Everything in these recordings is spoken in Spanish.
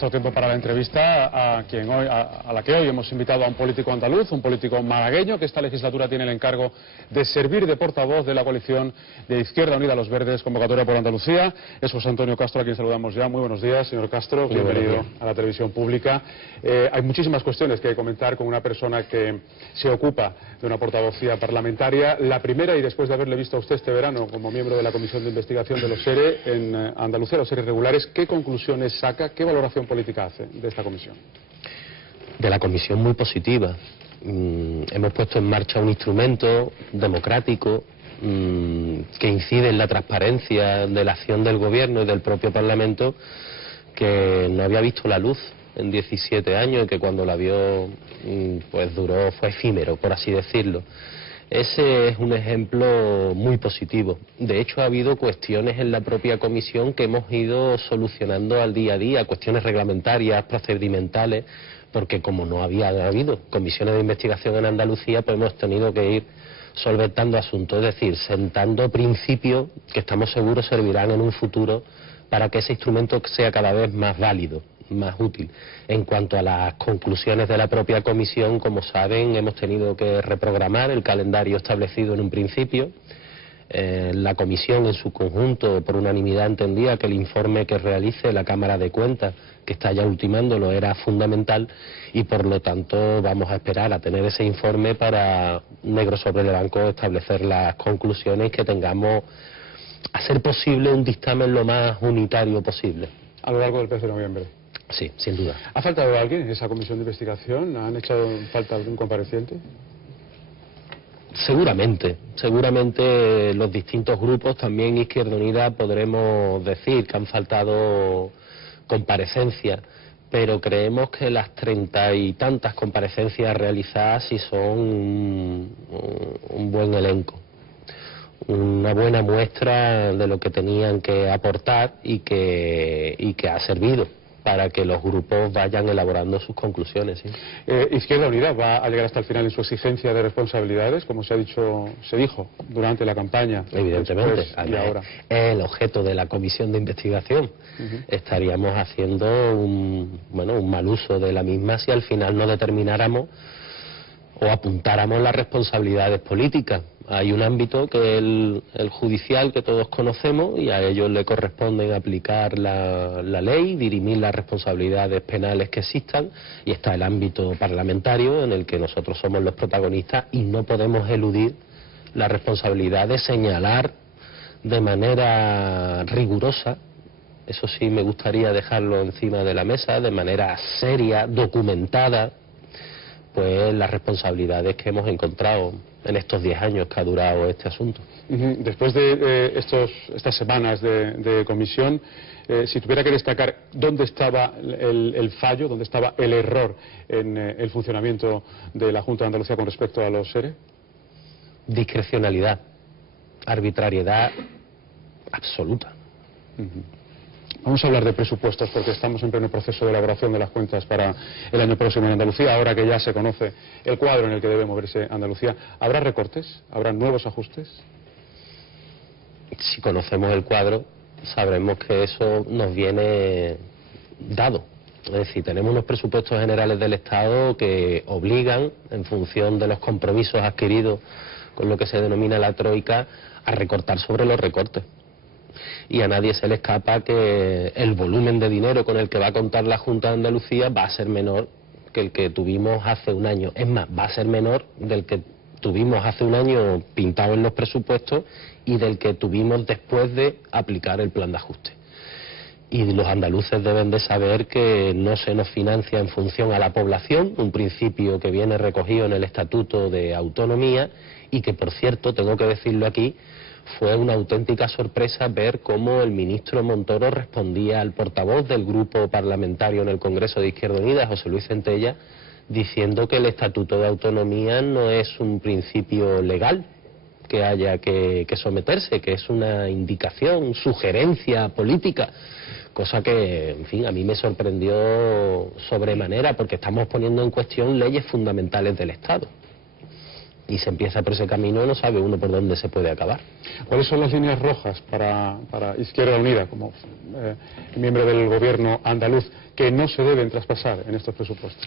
Nuestro tiempo para la entrevista a la que hoy hemos invitado a un político andaluz, un político malagueño que esta legislatura tiene el encargo de servir de portavoz de la coalición de Izquierda Unida Los Verdes, Convocatoria por Andalucía. Es José Antonio Castro, a quien saludamos ya. Muy buenos días, señor Castro. Bienvenido a la televisión pública. Hay muchísimas cuestiones que comentar con una persona que se ocupa de una portavocía parlamentaria. La primera, y después de haberle visto a usted este verano como miembro de la Comisión de Investigación de los SERE en Andalucía, los SERE regulares, ¿qué conclusiones saca, qué valoración política hace de esta comisión? De la comisión muy positiva. Hemos puesto en marcha un instrumento democrático que incide en la transparencia de la acción del gobierno y del propio Parlamento, que no había visto la luz en 17 años y que cuando la vio pues fue efímero, por así decirlo. Ese es un ejemplo muy positivo. De hecho, ha habido cuestiones en la propia comisión que hemos ido solucionando al día a día, cuestiones reglamentarias, procedimentales, porque como no había habido comisiones de investigación en Andalucía, pues hemos tenido que ir solventando asuntos, es decir, sentando principios que estamos seguros servirán en un futuro para que ese instrumento sea cada vez más válido, más útil. En cuanto a las conclusiones de la propia comisión, como saben, hemos tenido que reprogramar el calendario establecido en un principio. La comisión en su conjunto, por unanimidad, entendía que el informe que realice la Cámara de Cuentas, que está ya ultimándolo, era fundamental, y por lo tanto vamos a esperar a tener ese informe para, negro sobre blanco, establecer las conclusiones y que tengamos, a ser posible, un dictamen lo más unitario posible. A lo largo del mes de noviembre. Sí, sin duda. ¿Ha faltado alguien en esa comisión de investigación? ¿Han echado falta algún compareciente? Seguramente los distintos grupos, también Izquierda Unida, podremos decir que han faltado comparecencias, pero creemos que las 30 y tantas comparecencias realizadas sí son un buen elenco, una buena muestra de lo que tenían que aportar y que ha servido para que los grupos vayan elaborando sus conclusiones. ¿Sí? Izquierda Unida va a llegar hasta el final en su exigencia de responsabilidades, como se dijo durante la campaña. Evidentemente, y ahora. Es el objeto de la comisión de investigación. Estaríamos haciendo un mal uso de la misma si al final no determináramos o apuntáramos las responsabilidades políticas. Hay un ámbito que es el judicial, que todos conocemos, y a ellos le corresponde aplicar la ley, dirimir las responsabilidades penales que existan, y está el ámbito parlamentario, en el que nosotros somos los protagonistas y no podemos eludir la responsabilidad de señalar de manera rigurosa, eso sí me gustaría dejarlo encima de la mesa, de manera seria, documentada, pues las responsabilidades que hemos encontrado en estos 10 años que ha durado este asunto. Después de estas semanas de comisión, si tuviera que destacar dónde estaba el fallo, dónde estaba el error en el funcionamiento de la Junta de Andalucía con respecto a los SERE. Discrecionalidad, arbitrariedad absoluta. Vamos a hablar de presupuestos porque estamos en pleno proceso de elaboración de las cuentas para el año próximo en Andalucía, ahora que ya se conoce el cuadro en el que debe moverse Andalucía. ¿Habrá recortes? ¿Habrá nuevos ajustes? Si conocemos el cuadro, sabremos que eso nos viene dado. Es decir, tenemos unos presupuestos generales del Estado que obligan, en función de los compromisos adquiridos con lo que se denomina la troika, a recortar sobre los recortes. Y a nadie se le escapa que el volumen de dinero con el que va a contar la Junta de Andalucía va a ser menor que el que tuvimos hace un año. Es más, va a ser menor del que tuvimos hace un año pintado en los presupuestos y del que tuvimos después de aplicar el plan de ajuste. Y los andaluces deben de saber que no se nos financia en función a la población, un principio que viene recogido en el Estatuto de Autonomía y que, por cierto, tengo que decirlo aquí, fue una auténtica sorpresa ver cómo el ministro Montoro respondía al portavoz del grupo parlamentario en el Congreso de Izquierda Unida, José Luis Centella, diciendo que el Estatuto de Autonomía no es un principio legal que haya que someterse, que es una indicación, sugerencia política, cosa que, en fin, a mí me sorprendió sobremanera porque estamos poniendo en cuestión leyes fundamentales del Estado. y se empieza por ese camino, no sabe uno por dónde se puede acabar. ¿Cuáles son las líneas rojas para Izquierda Unida, como miembro del gobierno andaluz, que no se deben traspasar en estos presupuestos?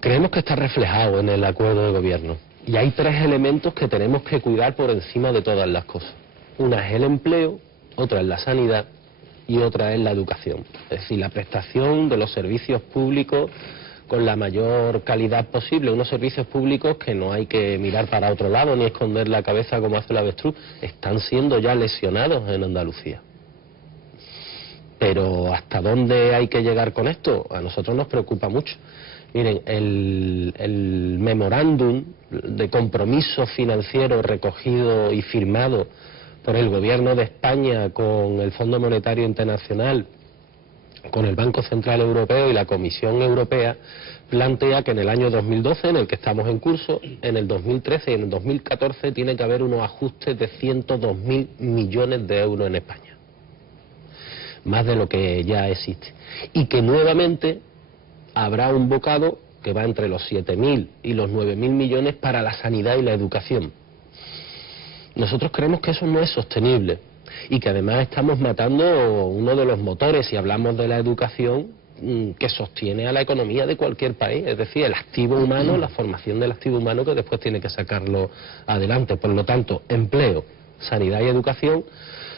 Creemos que está reflejado en el acuerdo de gobierno. Y hay tres elementos que tenemos que cuidar por encima de todas las cosas. Una es el empleo, otra es la sanidad y otra es la educación. Es decir, la prestación de los servicios públicos con la mayor calidad posible, unos servicios públicos que no hay que mirar para otro lado ni esconder la cabeza como hace el avestruz, están siendo ya lesionados en Andalucía. Pero ¿hasta dónde hay que llegar con esto? A nosotros nos preocupa mucho. Miren, el memorándum de compromiso financiero recogido y firmado por el Gobierno de España con el Fondo Monetario Internacional, con el Banco Central Europeo y la Comisión Europea, plantea que en el año 2012, en el que estamos en curso, en el 2013 y en el 2014 tiene que haber unos ajustes de 102.000 millones de euros en España, más de lo que ya existe, y que nuevamente habrá un bocado que va entre los 7.000 y los 9.000 millones para la sanidad y la educación. Nosotros creemos que eso no es sostenible y que además estamos matando uno de los motores, si hablamos de la educación, que sostiene a la economía de cualquier país, es decir, el activo humano, la formación del activo humano que después tiene que sacarlo adelante. Por lo tanto, empleo, sanidad y educación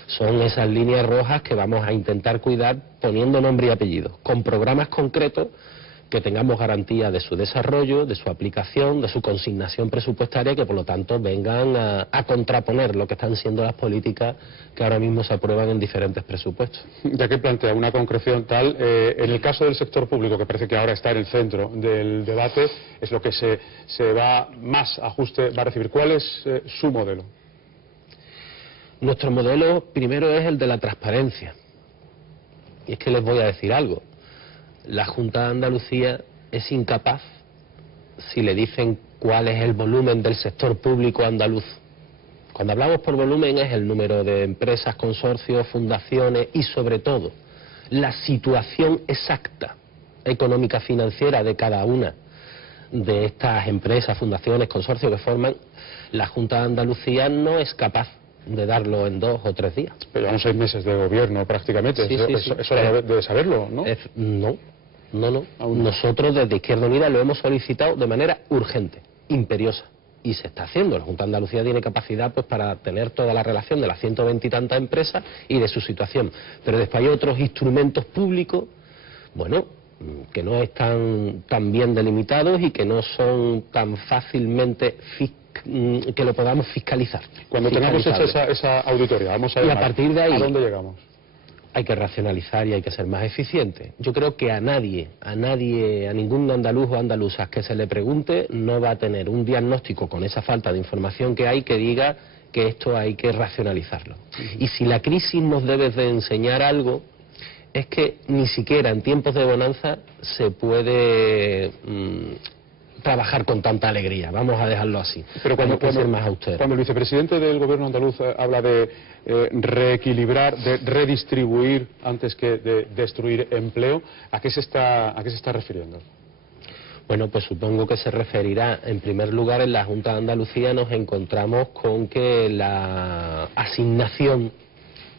son esas líneas rojas que vamos a intentar cuidar poniendo nombre y apellido, con programas concretos que tengamos garantía de su desarrollo, de su aplicación, de su consignación presupuestaria, que por lo tanto vengan a contraponer lo que están siendo las políticas que ahora mismo se aprueban en diferentes presupuestos. Ya que plantea una concreción tal, en el caso del sector público, que parece que ahora está en el centro del debate, es lo que se va más ajuste va a recibir. ¿Cuál es su modelo? Nuestro modelo primero es el de la transparencia. Y es que les voy a decir algo. La Junta de Andalucía es incapaz, si le dicen cuál es el volumen del sector público andaluz. Cuando hablamos por volumen es el número de empresas, consorcios, fundaciones y sobre todo la situación exacta económica financiera de cada una de estas empresas, fundaciones, consorcios que forman. La Junta de Andalucía no es capaz de darlo en 2 o 3 días. Pero llevan 6 meses de gobierno prácticamente, sí, eso debe saberlo, ¿no? No. Nosotros desde Izquierda Unida lo hemos solicitado de manera urgente, imperiosa, y se está haciendo. La Junta de Andalucía tiene capacidad pues para tener toda la relación de las 120 y tantas empresas y de su situación. Pero después hay otros instrumentos públicos, bueno, que no están tan bien delimitados y que no son tan fácilmente que lo podamos fiscalizar. Cuando tengamos hecha esa auditoría, vamos a y a partir de ahí, ¿a dónde llegamos? Hay que racionalizar y hay que ser más eficiente. Yo creo que a ningún andaluz o andaluzas que se le pregunte no va a tener un diagnóstico con esa falta de información que hay que diga que esto hay que racionalizarlo. Y si la crisis nos debe de enseñar algo, es que ni siquiera en tiempos de bonanza se puede trabajar con tanta alegría, vamos a dejarlo así. Pero cuando ser más austero. Cuando el vicepresidente del gobierno andaluz habla de reequilibrar, de redistribuir antes que de destruir empleo, ¿a qué se está refiriendo? Bueno, pues supongo que se referirá, en primer lugar, en la Junta de Andalucía nos encontramos con que la asignación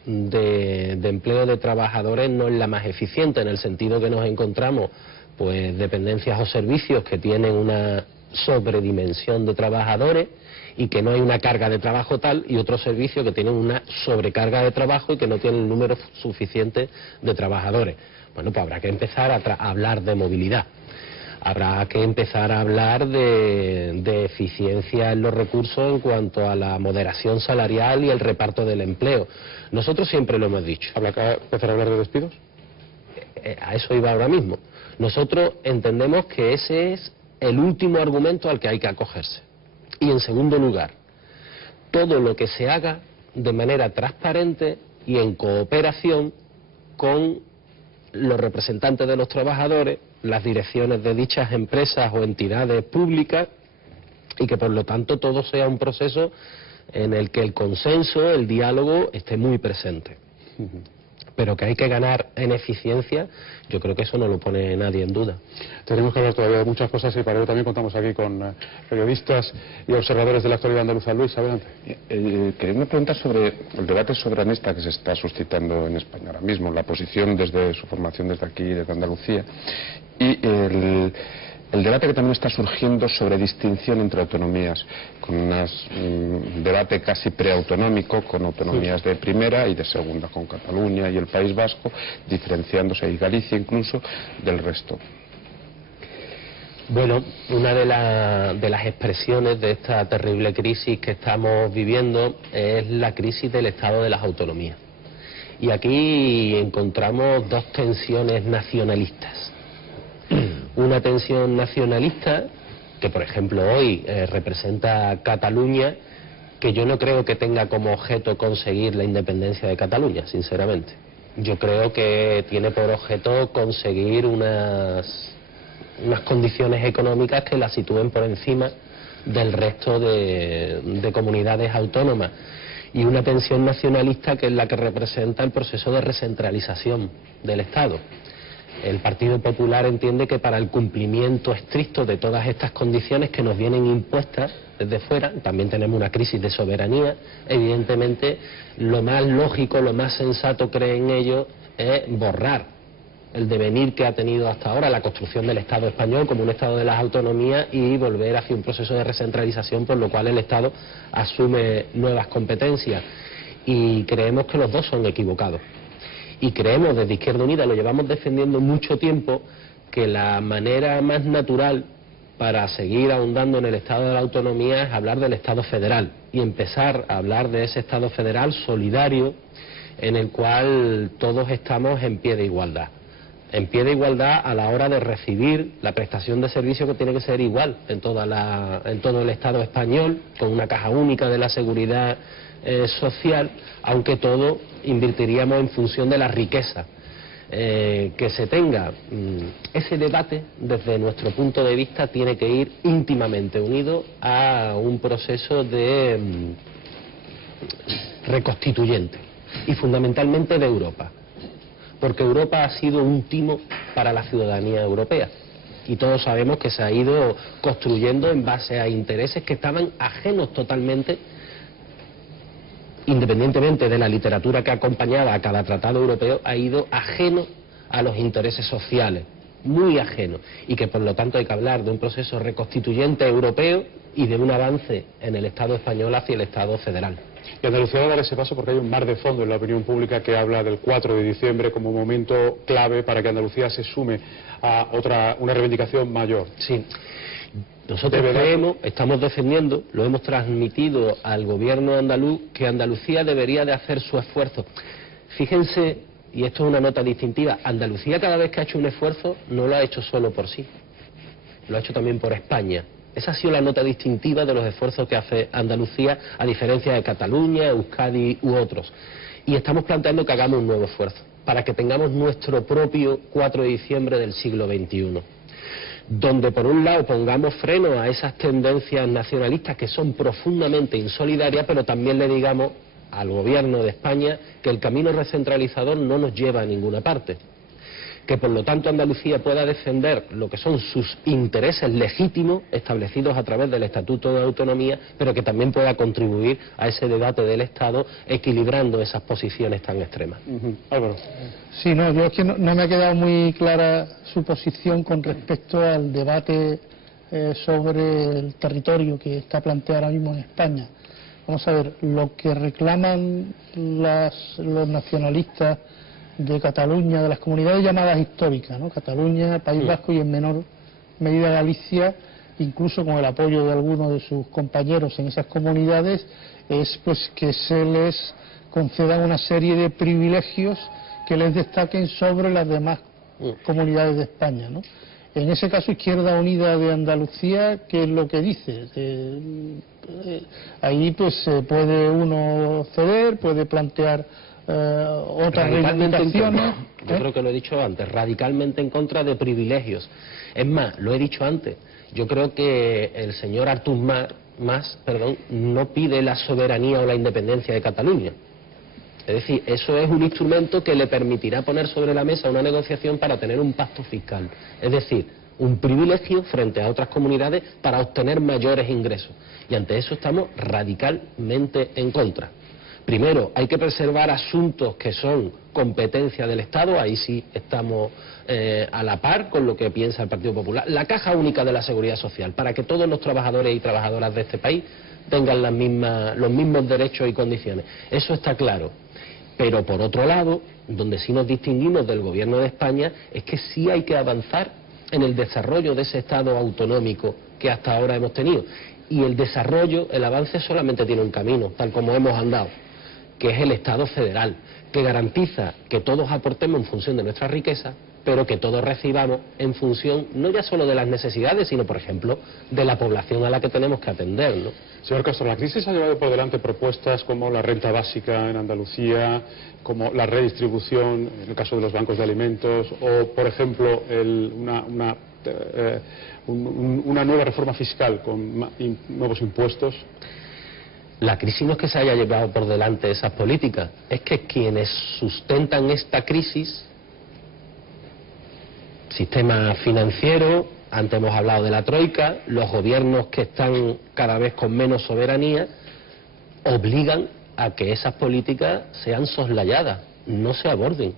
de empleo de trabajadores no es la más eficiente, en el sentido que nos encontramos pues dependencias o servicios que tienen una sobredimensión de trabajadores y que no hay una carga de trabajo tal, y otros servicios que tienen una sobrecarga de trabajo y que no tienen el número suficiente de trabajadores. Bueno, pues habrá que empezar a hablar de movilidad. Habrá que empezar a hablar de eficiencia en los recursos en cuanto a la moderación salarial y el reparto del empleo. Nosotros siempre lo hemos dicho. ¿Habrá que empezar a hablar de despidos? A eso iba ahora mismo. Nosotros entendemos que ese es el último argumento al que hay que acogerse. Y en segundo lugar, todo lo que se haga de manera transparente y en cooperación con los representantes de los trabajadores, las direcciones de dichas empresas o entidades públicas, y que por lo tanto todo sea un proceso en el que el consenso, el diálogo esté muy presente. pero que hay que ganar en eficiencia, yo creo que eso no lo pone nadie en duda. Tenemos que hablar todavía de muchas cosas y para ello también contamos aquí con periodistas y observadores de la actualidad andaluza. Luis, adelante. Quería preguntar sobre el debate soberanista que se está suscitando en España ahora mismo, la posición desde su formación desde aquí, desde Andalucía, y el debate que también está surgiendo sobre distinción entre autonomías, con un debate casi preautonómico, con autonomías de primera y de segunda, con Cataluña y el País Vasco, diferenciándose, y Galicia incluso, del resto. Bueno, una de las expresiones de esta terrible crisis que estamos viviendo es la crisis del Estado de las autonomías. Y aquí encontramos dos tensiones nacionalistas. Una tensión nacionalista que, por ejemplo, hoy representa Cataluña, que yo no creo que tenga como objeto conseguir la independencia de Cataluña, sinceramente. Yo creo que tiene por objeto conseguir unas condiciones económicas que la sitúen por encima del resto de comunidades autónomas, y una tensión nacionalista que es la que representa el proceso de recentralización del Estado. El Partido Popular entiende que para el cumplimiento estricto de todas estas condiciones que nos vienen impuestas desde fuera, también tenemos una crisis de soberanía, evidentemente lo más lógico, lo más sensato, creen ellos, es borrar el devenir que ha tenido hasta ahora la construcción del Estado español como un Estado de las autonomías y volver hacia un proceso de recentralización, por lo cual el Estado asume nuevas competencias. Y creemos que los dos son equivocados. Y creemos desde Izquierda Unida, lo llevamos defendiendo mucho tiempo, que la manera más natural para seguir ahondando en el Estado de la autonomía es hablar del Estado federal y empezar a hablar de ese Estado federal solidario en el cual todos estamos en pie de igualdad. En pie de igualdad a la hora de recibir la prestación de servicio, que tiene que ser igual en todo el Estado español, con una caja única de la seguridad social, aunque todo invertiríamos en función de la riqueza que se tenga. Ese debate, desde nuestro punto de vista, tiene que ir íntimamente unido a un proceso de reconstituyente, y fundamentalmente de Europa, porque Europa ha sido un timo para la ciudadanía europea, y todos sabemos que se ha ido construyendo en base a intereses que estaban ajenos totalmente, independientemente de la literatura que acompañaba a cada tratado europeo, ha ido ajeno a los intereses sociales, muy ajeno, y que por lo tanto hay que hablar de un proceso reconstituyente europeo y de un avance en el Estado español hacia el Estado federal. Y Andalucía va a dar ese paso porque hay un mar de fondo en la opinión pública que habla del 4 de diciembre como momento clave para que Andalucía se sume a una reivindicación mayor. Sí. Nosotros creemos, estamos defendiendo, lo hemos transmitido al gobierno andaluz, que Andalucía debería de hacer su esfuerzo. Fíjense, y esto es una nota distintiva, Andalucía cada vez que ha hecho un esfuerzo no lo ha hecho solo por sí, lo ha hecho también por España. Esa ha sido la nota distintiva de los esfuerzos que hace Andalucía, a diferencia de Cataluña, Euskadi u otros. Y estamos planteando que hagamos un nuevo esfuerzo, para que tengamos nuestro propio 4 de diciembre del siglo XXI. Donde por un lado pongamos freno a esas tendencias nacionalistas que son profundamente insolidarias, pero también le digamos al gobierno de España que el camino recentralizador no nos lleva a ninguna parte, que por lo tanto Andalucía pueda defender lo que son sus intereses legítimos establecidos a través del Estatuto de Autonomía, pero que también pueda contribuir a ese debate del Estado equilibrando esas posiciones tan extremas. Álvaro. Sí, no, yo es que no me ha quedado muy clara su posición con respecto al debate sobre el territorio que está planteado ahora mismo en España. Vamos a ver, lo que reclaman los nacionalistas de Cataluña, de las comunidades llamadas históricas, ¿no? Cataluña, País Vasco y en menor medida Galicia, incluso con el apoyo de algunos de sus compañeros en esas comunidades, es pues que se les concedan una serie de privilegios que les destaquen sobre las demás comunidades de España, ¿no? En ese caso, Izquierda Unida de Andalucía, ¿qué es lo que dice? Ahí pues puede uno ceder, puede plantear otras reivindicaciones. Yo creo que lo he dicho antes, radicalmente en contra de privilegios. Es más, lo he dicho antes, yo creo que el señor Artur Mas no pide la soberanía o la independencia de Cataluña. Es decir, eso es un instrumento que le permitirá poner sobre la mesa una negociación para tener un pacto fiscal. Es decir, un privilegio frente a otras comunidades para obtener mayores ingresos. Y ante eso estamos radicalmente en contra. Primero, hay que preservar asuntos que son competencia del Estado, ahí sí estamos a la par con lo que piensa el Partido Popular. La Caja Única de la Seguridad Social, para que todos los trabajadores y trabajadoras de este país tengan los mismos derechos y condiciones. Eso está claro. Pero por otro lado, donde sí nos distinguimos del Gobierno de España, es que sí hay que avanzar en el desarrollo de ese Estado autonómico que hasta ahora hemos tenido. Y el desarrollo, el avance solamente tiene un camino, tal como hemos andado, que es el Estado federal, que garantiza que todos aportemos en función de nuestra riqueza, pero que todos recibamos en función no ya solo de las necesidades, sino, por ejemplo, de la población a la que tenemos que atender, ¿no? Señor Castro, la crisis ha llevado por delante propuestas como la renta básica en Andalucía, como la redistribución en el caso de los bancos de alimentos, o, por ejemplo, una nueva reforma fiscal con nuevos impuestos. La crisis no es que se haya llevado por delante esas políticas, es que quienes sustentan esta crisis, sistema financiero, antes hemos hablado de la troika, los gobiernos que están cada vez con menos soberanía, obligan a que esas políticas sean soslayadas, no se aborden.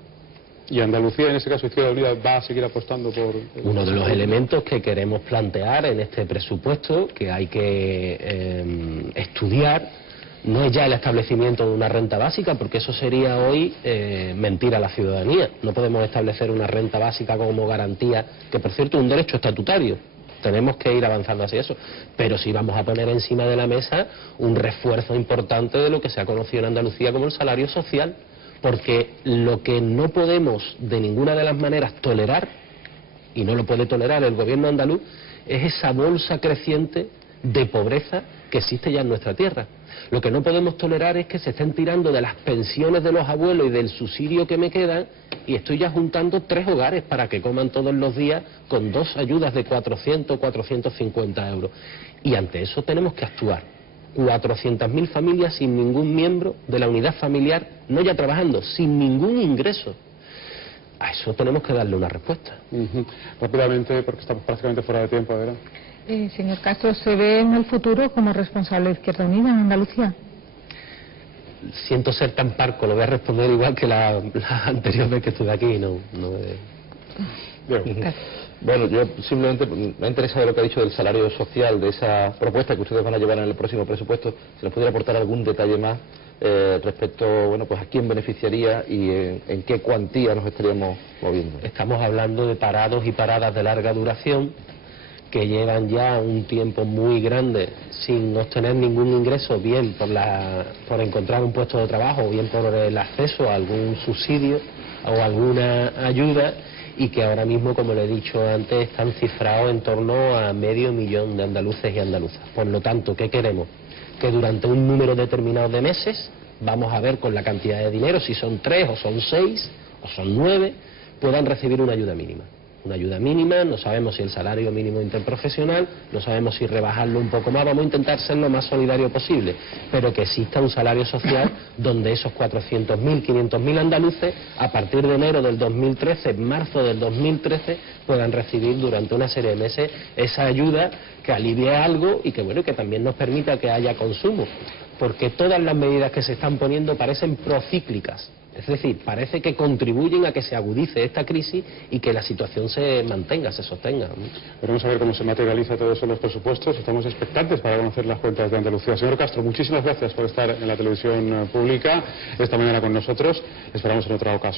¿Y Andalucía, en ese caso Izquierda Unida, va a seguir apostando por...? Uno de los elementos que queremos plantear en este presupuesto, que hay que estudiar, no es ya el establecimiento de una renta básica, porque eso sería hoy mentir a la ciudadanía. No podemos establecer una renta básica como garantía, que por cierto es un derecho estatutario. Tenemos que ir avanzando hacia eso, pero sí vamos a poner encima de la mesa un refuerzo importante de lo que se ha conocido en Andalucía como el salario social, porque lo que no podemos de ninguna de las maneras tolerar, y no lo puede tolerar el gobierno andaluz, es esa bolsa creciente de pobreza que existe ya en nuestra tierra. Lo que no podemos tolerar es que se estén tirando de las pensiones de los abuelos y del subsidio que me quedan, y estoy ya juntando 3 hogares para que coman todos los días con 2 ayudas de 400 o 450 euros. Y ante eso tenemos que actuar. 400.000 familias sin ningún miembro de la unidad familiar, no ya trabajando, sin ningún ingreso. A eso tenemos que darle una respuesta. Rápidamente, porque estamos prácticamente fuera de tiempo, ¿verdad? Señor Castro, ¿se ve en el futuro como responsable de Izquierda Unida en Andalucía? Siento ser tan parco, lo voy a responder igual que la anterior vez que estuve aquí. Bueno, yo simplemente me ha interesado lo que ha dicho del salario social, de esa propuesta que ustedes van a llevar en el próximo presupuesto. Si nos pudiera aportar algún detalle más respecto, bueno, pues a quién beneficiaría y en qué cuantía nos estaríamos moviendo. Estamos hablando de parados y paradas de larga duración que llevan ya un tiempo muy grande sin obtener ningún ingreso, bien por encontrar un puesto de trabajo, o bien por el acceso a algún subsidio o alguna ayuda, y que ahora mismo, como le he dicho antes, están cifrados en torno a 500.000 de andaluces y andaluzas. Por lo tanto, ¿qué queremos? Que durante un número determinado de meses, vamos a ver con la cantidad de dinero, si son 3 o son 6 o son 9, puedan recibir una ayuda mínima. Una ayuda mínima, no sabemos si el salario mínimo interprofesional, no sabemos si rebajarlo un poco más, vamos a intentar ser lo más solidario posible, pero que exista un salario social donde esos 400.000, 500.000 andaluces, a partir de enero del 2013, marzo del 2013, puedan recibir durante una serie de meses esa ayuda que alivie algo y que, bueno, que también nos permita que haya consumo, porque todas las medidas que se están poniendo parecen procíclicas. Es decir, parece que contribuyen a que se agudice esta crisis y que la situación se mantenga, se sostenga. Veremos a ver cómo se materializa todo eso en los presupuestos. Estamos expectantes para conocer las cuentas de Andalucía. Señor Castro, muchísimas gracias por estar en la televisión pública esta mañana con nosotros. Esperamos en otra ocasión.